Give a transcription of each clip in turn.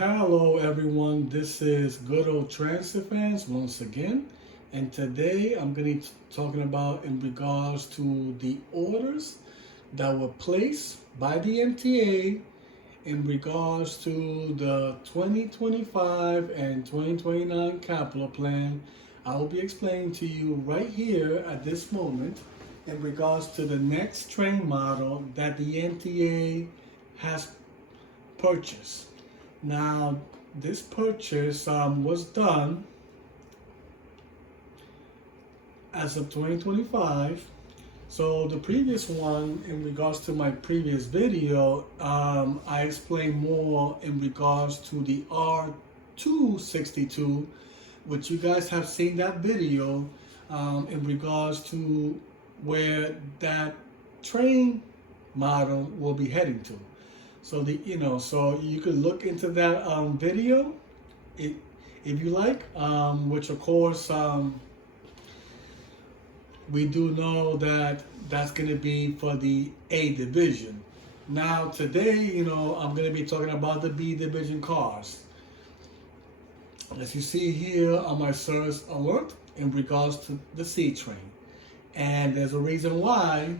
Hello everyone, this is Good Old Transit Fans once again, and today I'm going to be talking about in regards to the orders that were placed by the MTA in regards to the 2025 and 2029 capital plan. I will be explaining to you right here at this moment in regards to the next train model that the MTA has purchased. Now, this purchase was done as of 2025. So the previous one, in regards to my previous video, I explained more in regards to the R262, which you guys have seen that video in regards to where that train model will be heading to. So so you could look into that video if you like, which of course we do know that that's going to be for the A division. Now today, I'm going to be talking about the B division cars. As you see here on my service alert in regards to the C train, and there's a reason why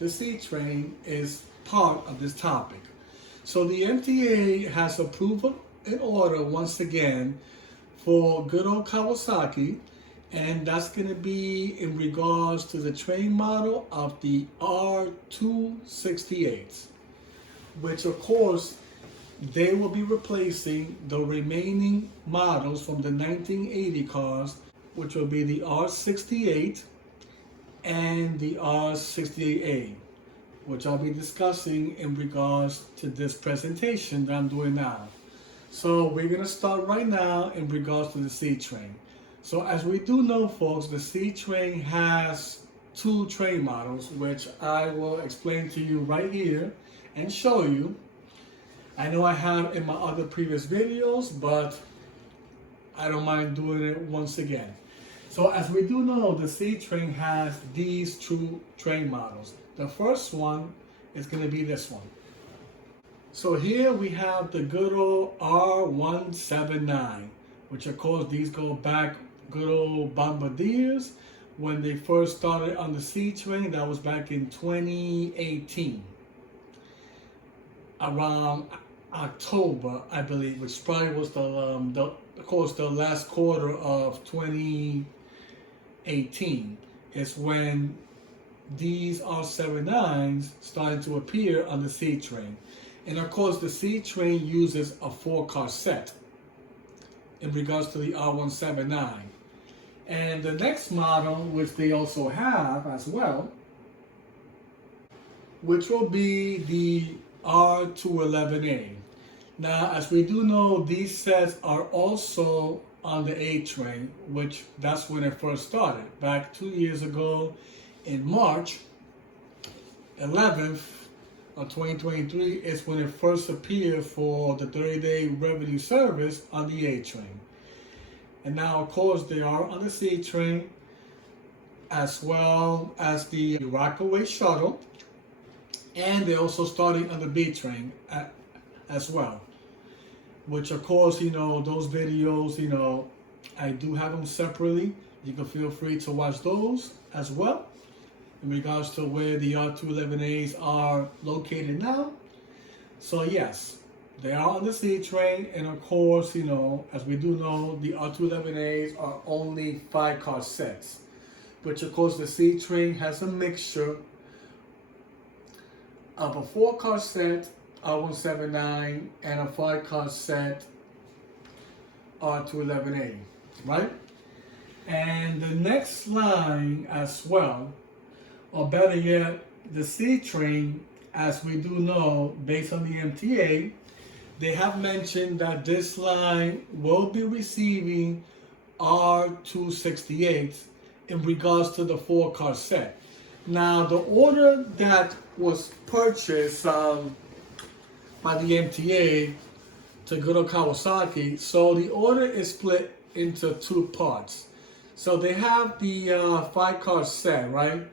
the C train is part of this topic. So the MTA has approved an order once again for good old Kawasaki, and that's going to be in regards to the train model of the R268, which of course they will be replacing the remaining models from the 1980 cars, which will be the R68 and the R68A, which I'll be discussing in regards to this presentation that I'm doing now. So we're going to start right now in regards to the C train. So as we do know, folks, the C train has two train models, which I will explain to you right here and show you. I know I have in my other previous videos, but I don't mind doing it once again. So as we do know, the C train has these two train models. The first one is going to be this one. So here we have the good old R169, which of course these go back good old bombardiers when they first started on the C train. That was back in 2018, around October, I believe, which probably was of course the last quarter of 2018 is when these R79s started to appear on the C train. And of course the C train uses a 4-car set in regards to the R179. And the next model, which they also have as well, which will be the R211A. Now, as we do know, these sets are also on the A train, which that's when it first started, back 2 years ago in March 11th of 2023 is when it first appeared for the 30-day revenue service on the A train. And now, of course, they are on the C train, as well as the Rockaway shuttle, and they're also starting on the B train as well. Which, of course, those videos, I do have them separately. You can feel free to watch those as well in regards to where the R211As are located now. So yes, they are on the C train, and of course, as we do know, the R211As are only 5-car sets, which of course the C train has a mixture of a 4-car set R179 and a 5-car set R211A, right? And the next line as well, or better yet, the C train, as we do know, based on the MTA, they have mentioned that this line will be receiving R268 in regards to the 4-car set. Now, the order that was purchased by the MTA to go to Kawasaki, so the order is split into two parts. So they have the 5-car set, right?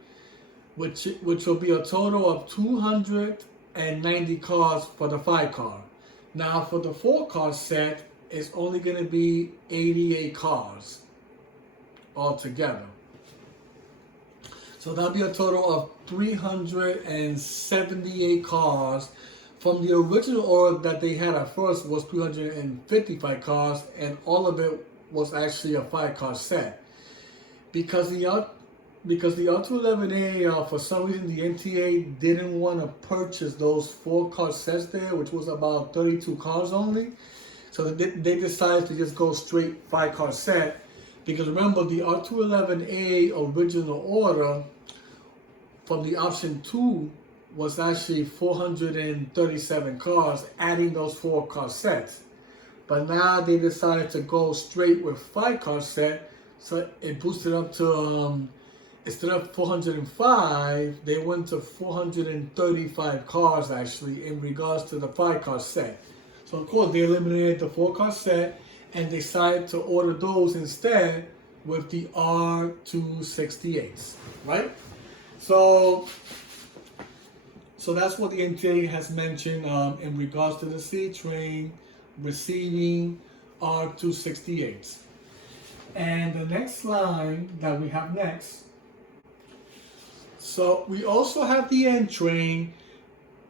Which will be a total of 290 cars for the 5-car. Now for the 4-car set, it's only going to be 88 cars altogether. So that'll be a total of 378 cars. From the original order that they had at first was 355 cars, and all of it was actually a 5-car set. Because the R211A, for some reason, the MTA didn't want to purchase those 4-car sets there, which was about 32 cars only. So they decided to just go straight 5-car set. Because remember, the R211A original order from the option 2 was actually 437 cars, adding those 4-car sets. But now they decided to go straight with 5-car set, so it boosted up to, instead of 405, they went to 435 cars actually in regards to the 5-car set. So of course they eliminated the 4-car set and decided to order those instead with the R268s, right? So that's what the MTA has mentioned in regards to the C train receiving R268s. And the next line that we have next, so we also have the N train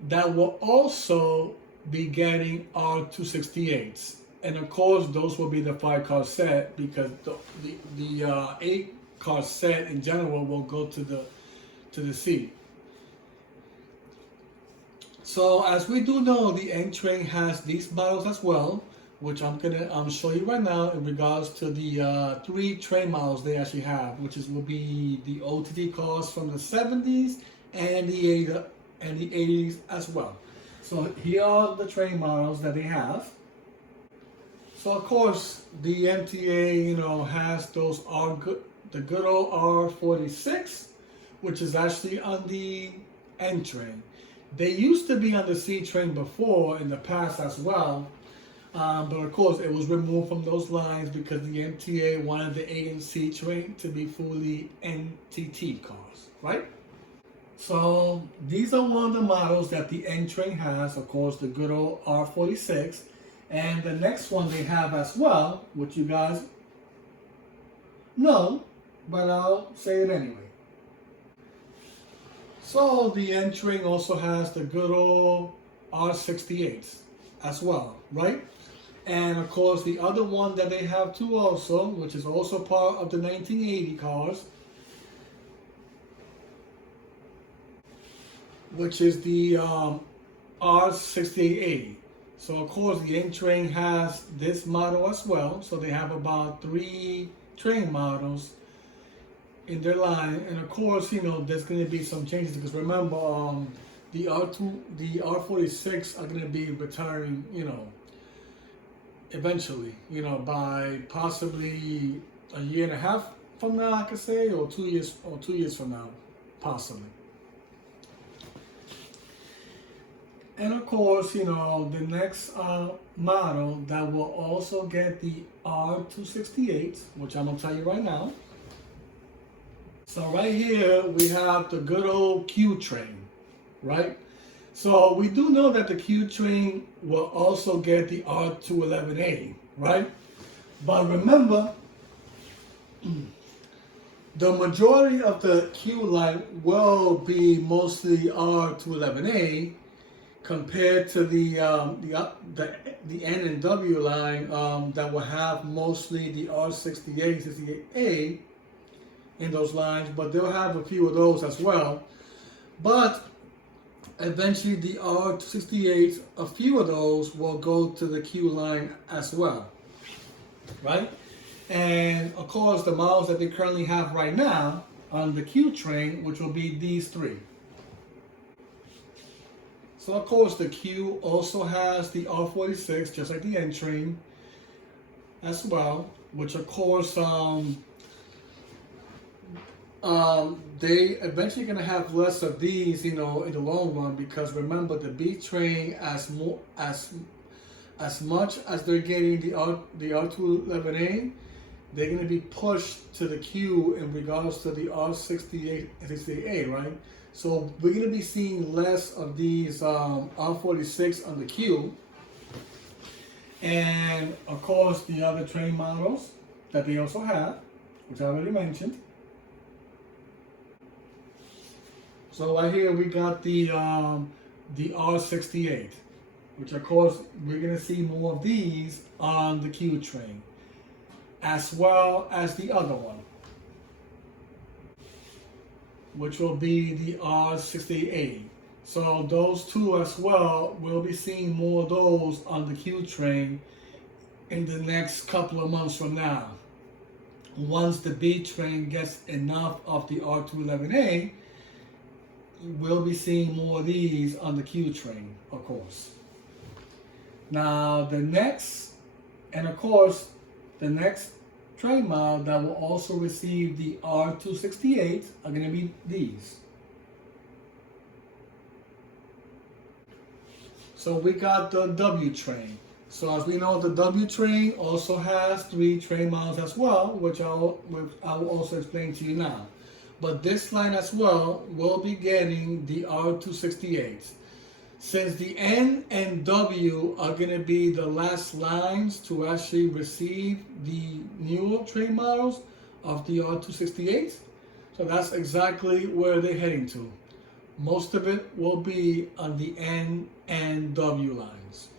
that will also be getting R268s. And of course, those will be the 5-car set, because the 8-car set in general will go to the C. So as we do know, the N train has these models as well, which I'm gonna show you right now in regards to the 3 train models they actually have, which will be the OTT cars from the 70s and the 80s as well. So here are the train models that they have. So of course the MTA, has those the good old R46, which is actually on the N train. They used to be on the C train before in the past as well, but of course it was removed from those lines because the MTA wanted the A and C train to be fully NTT cars, right? So these are one of the models that the N train has, of course, the good old R46. And the next one they have as well, which you guys know, but I'll say it anyway. So the N train also has the good old R68s as well, right? And of course the other one that they have too also, which is also part of the 1980 cars, which is the R68A. So of course the N train has this model as well. So they have about 3 train models in their line, and of course, there's going to be some changes because remember, the R46 are going to be retiring, eventually, by possibly a year and a half from now, I could say, or 2 years from now, possibly. And of course, the next model that will also get the R268, which I'm gonna tell you right now. So right here we have the good old Q train, right? So we do know that the Q train will also get the R211A, right? But remember, the majority of the Q line will be mostly R211A compared to the N and W line that will have mostly the R68, 68A in those lines, but they'll have a few of those as well. But eventually the R268, a few of those will go to the Q line as well, right? And of course the models that they currently have right now on the Q train, which will be these 3. So of course the Q also has the R46, just like the N train as well, which of course they eventually going to have less of these, in the long run, because remember the B train, as much as they're getting the R211A, they're going to be pushed to the Q in regards to the R68 and 68A, right? So we're going to be seeing less of these R46 on the Q, And of course the other train models that they also have, which I already mentioned. So right here we got the R68, which of course we're gonna see more of these on the Q train, as well as the other one, which will be the R68A. So those two as well, we'll be seeing more of those on the Q train in the next couple of months from now. Once the B train gets enough of the R211A, we'll be seeing more of these on the Q train, of course. Now the next train model that will also receive the R268 are going to be these. So we got the W train. So as we know, the W train also has 3 train models as well, which I will also explain to you now. But this line as well will be getting the R268. Since the N and W are going to be the last lines to actually receive the newer train models of the R268, so that's exactly where they're heading to. Most of it will be on the N and W lines.